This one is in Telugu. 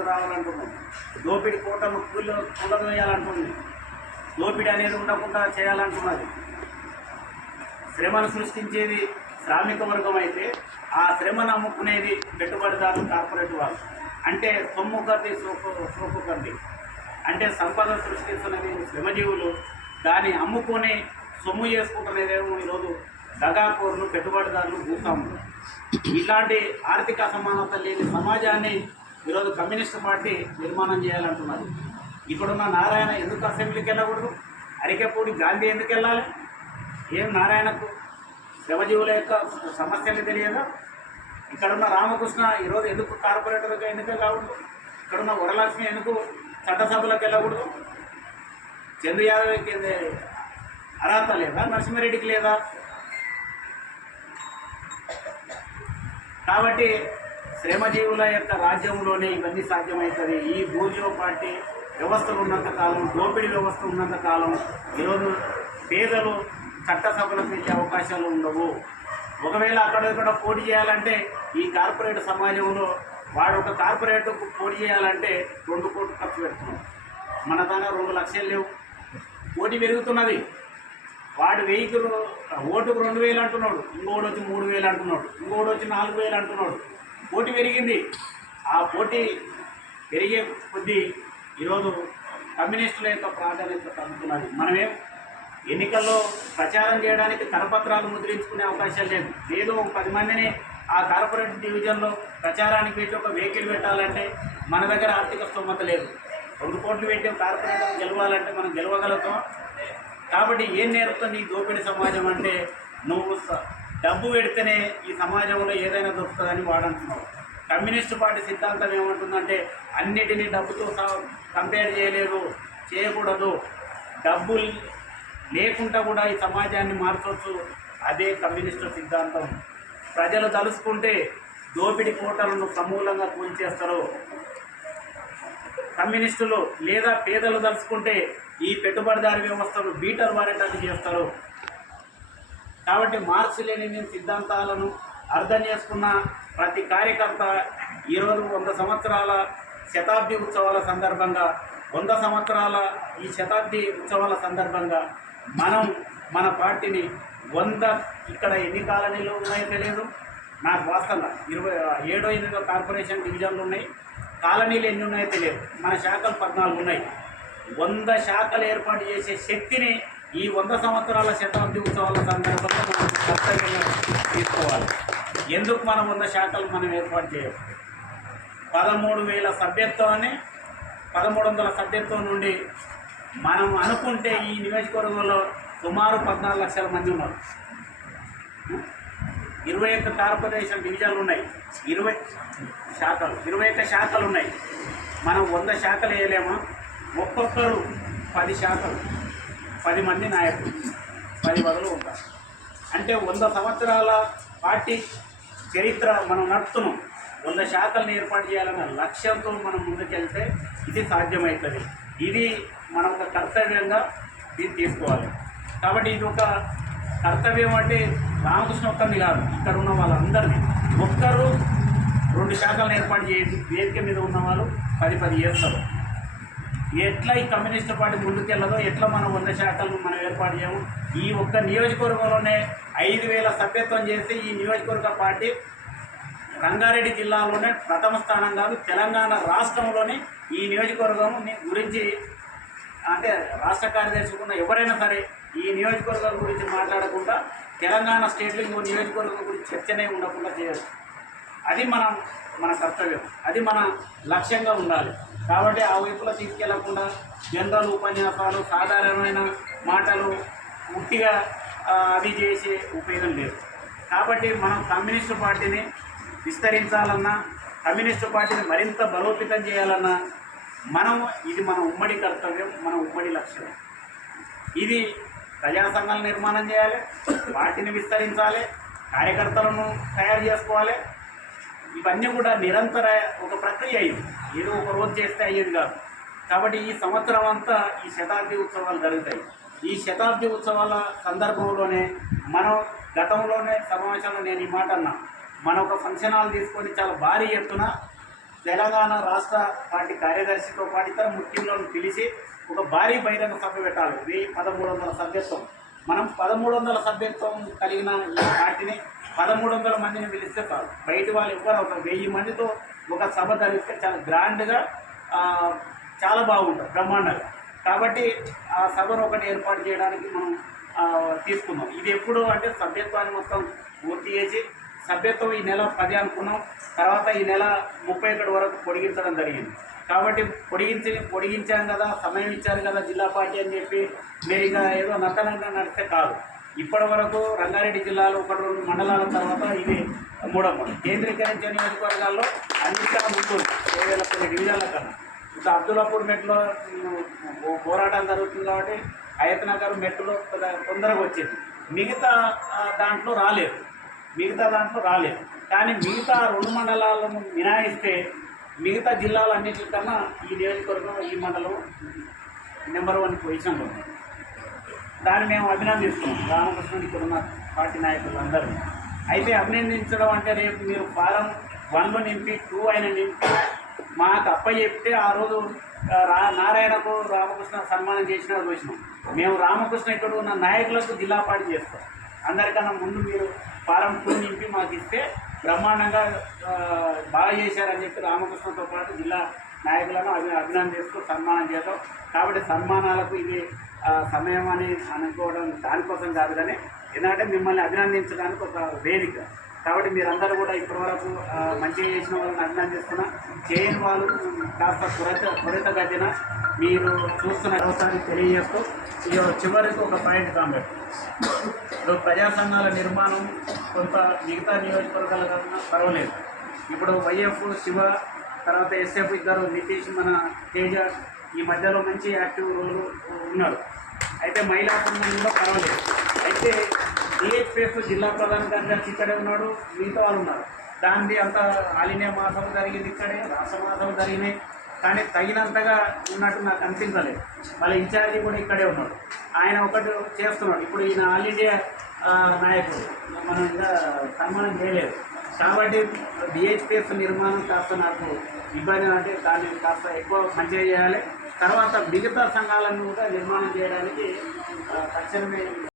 ముందుకు రావాలంటున్నాం. దోపిడీ కోటను కూలదోయాలంటుంది. దోపిడీ అనేది ఉండకుండా చేయాలంటున్నది. శ్రమను సృష్టించేది శ్రామిక వర్గం అయితే ఆ శ్రమను అమ్ముకునేది పెట్టుబడిదారులు, కార్పొరేట్ వాళ్ళు. అంటే సొమ్ము కర్ది సోపు కర్ది, అంటే సంపద సృష్టిస్తున్నది శ్రమజీవులు. దాన్ని అమ్ముకొని సొమ్ము చేసుకుంటున్నదేమో ఈరోజు దగాకోరులు, పెట్టుబడిదారులు, భూస్వాములు. ఇలాంటి ఆర్థిక అసమానత లేని సమాజాన్ని ఈరోజు కమ్యూనిస్ట్ పార్టీ నిర్మాణం చేయాలంటున్నది. ఇక్కడున్న నారాయణ ఎందుకు అసెంబ్లీకి వెళ్ళకూడదు? అరికెపూడి గాంధీ ఎందుకు వెళ్ళాలి? ఏం నారాయణకు శ్రమజీవుల యొక్క సమస్యలు తెలియదా? ఇక్కడున్న రామకృష్ణ ఈరోజు ఎందుకు కార్పొరేటర్గా ఎన్నిక కాకూడదు? ఇక్కడున్న వరలక్ష్మి ఎందుకు చట్టసభలకు వెళ్ళకూడదు? చంద్ర యాదవ్కి అర్హత లేదా? నరసింహారెడ్డికి లేదా? కాబట్టి శ్రమజీవుల యొక్క రాజ్యంలోనే ఇవన్నీ సాధ్యమవుతుంది. ఈ బూర్జువా పార్టీ వ్యవస్థలు ఉన్నంత కాలం, దోపిడీ వ్యవస్థ ఉన్నంత కాలం ఈరోజు పేదలు చట్టసభలకు వెళ్ళే అవకాశాలు ఉండవు. ఒకవేళ అక్కడ పోటీ చేయాలంటే ఈ కార్పొరేట్ సమాజంలో వాడు ఒక కార్పొరేట్కు పోటీ చేయాలంటే 2 కోట్లు ఖర్చు పెడుతున్నాడు. మన దాని 2 లక్షలు లేవు. పోటీ పెరుగుతున్నది. వాడు 1000 ఓటుకు 2000 అంటున్నాడు, ఇంకోటి వచ్చి 3000 అంటున్నాడు, ఇంకోటి వచ్చి 4000 అంటున్నాడు. పోటీ పెరిగింది. ఆ పోటీ పెరిగే కొద్దీ ఈరోజు కమ్యూనిస్టుల యొక్క ప్రాధాన్యత తగ్గుతున్నది. మనమేం ఎన్నికల్లో ప్రచారం చేయడానికి కరపత్రాలు ముద్రించుకునే అవకాశం లేదు. ఏదో 10 మందిని ఆ కార్పొరేట్ డివిజన్లో ప్రచారానికి పెట్టి ఒక వెహికల్ పెట్టాలంటే మన దగ్గర ఆర్థిక స్తోమత లేదు. 2 కోట్లు పెట్టి కార్పొరేటర్ గెలవాలంటే మనం గెలవగలుగుతాం. కాబట్టి ఏం నేర్పుతుంది ఈ దోపిడీ సమాజం అంటే, నువ్వు డబ్బు పెడితేనే ఈ సమాజంలో ఏదైనా దొరుకుతుందని వాడంటున్నావు. కమ్యూనిస్ట్ పార్టీ సిద్ధాంతం ఏమంటుందంటే అన్నిటినీ డబ్బుతో కంపేర్ చేయకూడదు. డబ్బు లేకుండా కూడా ఈ సమాజాన్ని మార్చవచ్చు. అదే కమ్యూనిస్టు సిద్ధాంతం. ప్రజలు తలుసుకుంటే దోపిడీ కోటలను సమూలంగా కూల్చేస్తారు కమ్యూనిస్టులు. లేదా పేదలు తలుసుకుంటే ఈ పెట్టుబడిదారి వ్యవస్థను బీటర్ వారేటట్టు చేస్తారు. కాబట్టి మార్క్స్ లెనిన్ సిద్ధాంతాలను అర్థం చేసుకున్న ప్రతి కార్యకర్త ఈరోజు 100 సంవత్సరాల శతాబ్ది ఉత్సవాల సందర్భంగా 100 సంవత్సరాల ఈ శతాబ్ది ఉత్సవాల సందర్భంగా మనం మన పార్టీని 100 ఇక్కడ ఎన్ని కాలనీలు ఉన్నాయో తెలియదు నాకు వాస్తవంగా. 27 కార్పొరేషన్ డివిజన్లు ఉన్నాయి. కాలనీలు ఎన్ని ఉన్నాయో తెలియదు. మన శాఖలు 14 ఉన్నాయి. 100 శాఖలు ఏర్పాటు చేసే శక్తిని ఈ 100 సంవత్సరాల శతాబ్ది ఉత్సవాల సందర్భంగా మనం కర్తవ్యంగా తీసుకోవాలి. ఎందుకు మనం 100 శాఖలు మనం ఏర్పాటు చేయాలి? 13,000 సభ్యత్వాన్ని 1300 సభ్యత్వం నుండి మనం అనుకుంటే ఈ నియోజకవర్గంలో సుమారు 14 లక్షల మంది ఉన్నారు. 21 కార్పొరేషన్ డివిజన్లు ఉన్నాయి. 21 శాఖలు ఉన్నాయి. మనం 100 శాఖలు వేయలేమా? ఒక్కొక్కరు 10 శాఖలు, 10 మంది నాయకులు, 10 బదులు ఉంటారు. అంటే 100 సంవత్సరాల పార్టీ చరిత్ర మనం నడుపుతున్నాం. 100 శాఖలను ఏర్పాటు చేయాలన్న లక్ష్యంతో మనం ముందుకెళ్తే ఇది సాధ్యమవుతుంది. ఇది మనం ఒక కర్తవ్యంగా దీన్ని తీసుకోవాలి. కాబట్టి ఇది ఒక కర్తవ్యం అంటే రామకృష్ణ ఒక్కరిని కాదు, ఇక్కడ ఉన్న వాళ్ళందరినీ. ఒక్కరు 2 శాఖలను ఏర్పాటు చేయండి. వేదిక మీద ఉన్న వాళ్ళు 10 చేస్తారు. ఎట్లా ఈ కమ్యూనిస్ట్ పార్టీ ముందుకెళ్ళదో, ఎట్లా మనం 100 శాఖలను మనం ఏర్పాటు చేయము. ఈ ఒక్క నియోజకవర్గంలోనే 5,000 సభ్యత్వం చేసి ఈ నియోజకవర్గ పార్టీ రంగారెడ్డి జిల్లాలోనే ప్రథమ స్థానం కాదు, తెలంగాణ రాష్ట్రంలోని ఈ నియోజకవర్గం గురించి అంటే రాష్ట్ర కార్యదర్శి ఉన్న ఎవరైనా సరే ఈ నియోజకవర్గం గురించి మాట్లాడకుండా తెలంగాణ స్టేట్లో ఇంకో నియోజకవర్గం గురించి చర్చనే ఉండకుండా చేయొచ్చు. అది మన కర్తవ్యం, అది మన లక్ష్యంగా ఉండాలి. కాబట్టి ఆ వైపులో తీసుకెళ్లకుండా జనరల్ ఉపన్యాసాలు, సాధారణమైన మాటలు ఉట్టిగా అవి చేసే ఉపయోగం లేదు. కాబట్టి మనం కమ్యూనిస్టు పార్టీని విస్తరించాలన్నా, కమ్యూనిస్టు పార్టీని మరింత బలోపేతం చేయాలన్నా ఇది మన ఉమ్మడి కర్తవ్యం, మన ఉమ్మడి లక్ష్యం. ఇది ప్రజా సంఘాలను నిర్మాణం చేయాలి, పార్టీని విస్తరించాలి, కార్యకర్తలను తయారు చేసుకోవాలి. ఇవన్నీ కూడా నిరంతర ఒక ప్రక్రియ. ఇది ఏదో ఒక రోజు చేస్తే అయ్యేది కాదు. కాబట్టి ఈ సంవత్సరం అంతా ఈ శతాబ్ది ఉత్సవాలు జరుగుతాయి. ఈ శతాబ్ది ఉత్సవాల సందర్భంలోనే మనం గతంలోనే సమావేశంలో నేను ఈ మాట అన్నా, మనం ఒక ఫంక్షన్ హాల్ తీసుకొని చాలా భారీ ఎత్తున తెలంగాణ రాష్ట్ర పార్టీ కార్యదర్శితో పాటు ఇతర ముఖ్యులను పిలిచి ఒక భారీ బహిరంగ సభ పెట్టాలి. 1300 సభ్యత్వం, మనం 1300 సభ్యత్వం కలిగిన ఈ పార్టీని 1300 మందిని పిలిస్తే చాలు. బయట వాళ్ళు ఎవ్వరు ఒక 1000 మందితో ఒక సభ జరిగితే చాలా గ్రాండ్గా చాలా బాగుంటుంది, బ్రహ్మాండంగా. కాబట్టి ఆ సభను ఒకటి ఏర్పాటు చేయడానికి మనం తీసుకున్నాం. ఇది ఎప్పుడు అంటే సభ్యత్వాన్ని మొత్తం పూర్తి చేసి, సభ్యత్వం ఈ నెల 10 అనుకున్నాం, తర్వాత ఈ నెల 31 వరకు పొడిగించడం జరిగింది. కాబట్టి పొడిగించాం కదా, సమయం ఇచ్చారు కదా జిల్లా పార్టీ అని చెప్పి మీరు ఇక ఏదో నత్తనంగా నడిస్తే కాదు. ఇప్పటి వరకు రంగారెడ్డి జిల్లాలో 1-2 మండలాల తర్వాత ఇది 3వ మండలం. కేంద్రీకరించే నియోజకవర్గాల్లో అన్నింటికన్నా ముందు 7,000 డివిజన్ల కన్నా ఇప్పుడు అబ్దుల్లాపూర్ మెట్లో పోరాటం జరుగుతుంది కాబట్టి హయత్ నగర్ మెట్లో తొందరగా వచ్చింది. మిగతా దాంట్లో రాలేదు. కానీ మిగతా 2 మండలాలను మినాయిస్తే మిగతా జిల్లాలన్నింటికన్నా ఈ నియోజకవర్గం, ఈ మండలం నెంబర్ 1 పొజిషన్లో ఉంది. దాన్ని మేము అభినందిస్తున్నాం రామకృష్ణ ఇక్కడ ఉన్న పార్టీ నాయకులందరూ. అయితే అభినందించడం అంటే రేపు మీరు ఫారం 1లో నింపి 2 అయిన నింపి మాకు చెప్తే ఆ రోజు నారాయణకు రామకృష్ణ సన్మానం చేసినా చూసినాం. మేము రామకృష్ణ ఇక్కడ ఉన్న నాయకులకు జిల్లా పార్టీ చేస్తాం. అందరికన్నా ముందు మీరు ఫారం 2 నింపి మాకు ఇస్తే బ్రహ్మాండంగా బాగా చేశారని చెప్పి రామకృష్ణతో పాటు జిల్లా నాయకులను అభినందిస్తూ సన్మానం చేద్దాం. కాబట్టి సన్మానాలకు ఇది సమయం అని అనుకోవడం దానికోసం కాదు, కానీ ఎందుకంటే మిమ్మల్ని అభినందించడానికి ఒక వేదిక. కాబట్టి మీరందరూ కూడా ఇప్పటివరకు మంచిగా చేసిన వాళ్ళని అభినందిస్తున్నా, చేయని వాళ్ళు కాస్త త్వరితగతిన మీరు చూస్తున్న అవసరాన్ని తెలియజేస్తూ చివరికి ఒక పాయింట్ కామెంట్. ఇప్పుడు ప్రజా సంఘాల నిర్మాణం కొంత మిగతా నియోజకవర్గాల కన్నా పర్వాలేదు. ఇప్పుడు వైఎఫ్ శివ, తర్వాత ఎస్ఎఫ్ ఇద్దరు, నితీష్, మన తేజ ఈ మధ్యలో మంచి యాక్టివ్ రోల్ ఉన్నారు. అయితే మహిళా సంఘం కూడా పర్వాలేదు. అయితే డిహెచ్పిఎస్ జిల్లా ప్రధాన కార్యదర్శి ఇక్కడే ఉన్నాడు, మిగతా వాళ్ళు ఉన్నారు. దానిది అంత ఆల్ ఇండియా మాసం జరిగింది ఇక్కడే, రాష్ట్ర మాసం జరిగినాయి, కానీ తగినంతగా ఉన్నట్టు నాకు అనిపించలేదు. వాళ్ళ ఇన్ఛార్జి కూడా ఇక్కడే ఉన్నాడు, ఆయన ఒకటి చేస్తున్నాడు. ఇప్పుడు ఈయన ఆల్ ఇండియా నాయకుడు, మనం ఇంకా సన్మానం చేయలేదు. కాబట్టి డిహెచ్పిఎస్ నిర్మాణం కాస్త నాకు ఇబ్బంది, అంటే దాన్ని కాస్త ఎక్కువ మంచిగా చేయాలి. తర్వాత మిగతా సంఘాలను కూడా నిర్మాణం చేయడానికి తక్షణమే